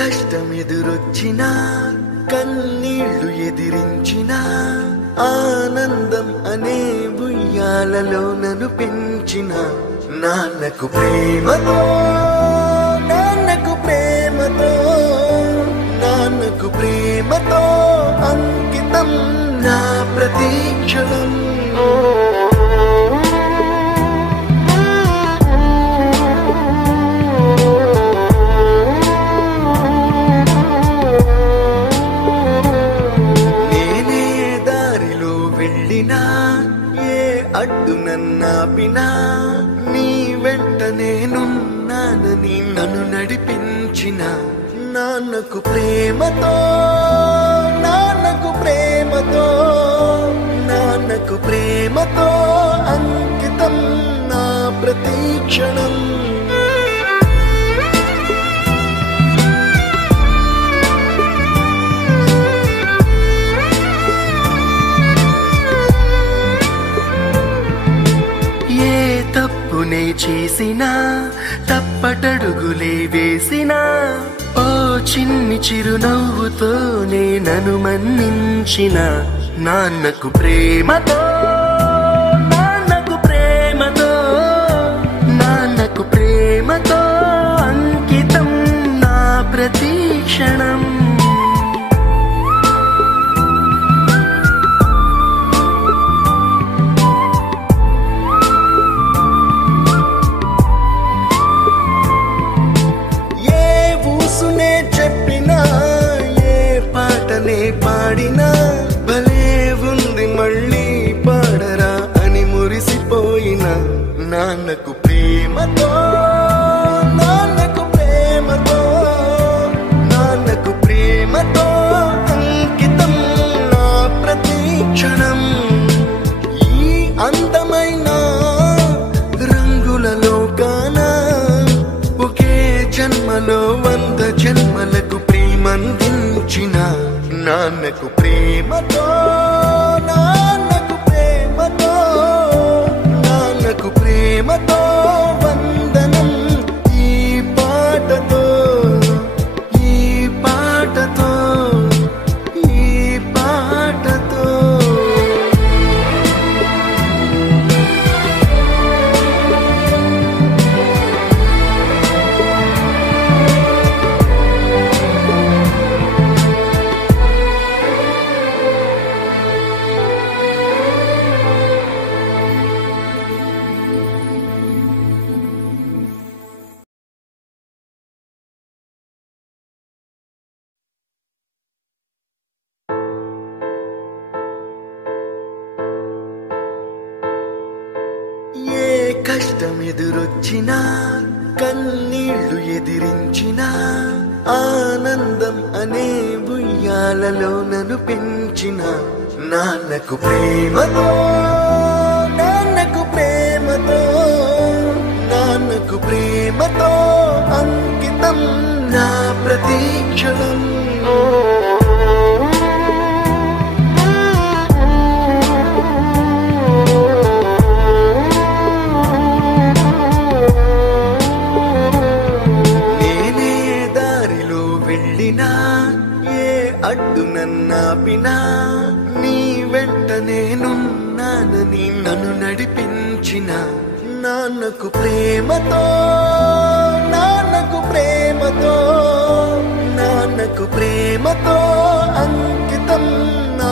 కష్టమెదురొచ్చినా కన్నీళ్లు ఎదిరించిన ఆనందం అనే ఉయ్యాలలో నన్ను పెంచిన నాన్నకు ప్రేమతో నాన్నకు ప్రేమతో నాన్నకు ప్రేమతో అంకితం నా ప్రతీక్షణం. అడ్డు నన్నాపినా నీ వెంట నేనున్నానని నన్ను నడిపించిన నాన్నకు ప్రేమతో నాన్నకు ప్రేమతో నాన్నకు ప్రేమతో అంకితం నా ప్రతీక్షణం. తప్పునే చేసినా తప్పటడుగులే వేసినా ఓ చిన్ని చిరునవ్వుతోనే నన్ను మన్నించిన నాన్నకు ప్రేమతో నాన్నకు ప్రేమతో నాన్నకు ప్రేమతో అంకితం నా ప్రతీక్షణం. పాడినా భలే ఉంది మళ్ళీ పాడరా అని మురిసిపోయిన నాన్నకు ప్రేమతో నాన్నకు ప్రేమతో నాన్నకు ప్రేమతో అంకితం నా ప్రతీక్షణం. ఈ అందమైన రంగులలో కానా ఒకే జన్మలో 100 జన్మలకు ప్రేమందించిన నాన్నకు ప్రేమతో నాన్నకు ప్రేమతో నాన్నకు ప్రేమతో వందనం. ఈ పాటతో ఈ పాటతో ఈ పాటతో కష్టమెదురొచ్చినా కన్నీళ్లు ఎదిరించిన ఆనందం అనే ఉయ్యాలలో నన్ను పెంచిన నాన్నకు ప్రేమతో నాన్నకు ప్రేమతో నాన్నకు ప్రేమతో అంకితం నా ప్రతీక్షణం. అడ్డు నన్నాపినా నీ వెంట నేనున్నానని నన్ను నడిపించిన నాన్నకు ప్రేమతో నాన్నకు ప్రేమతో నాన్నకు ప్రేమతో అంకితం నా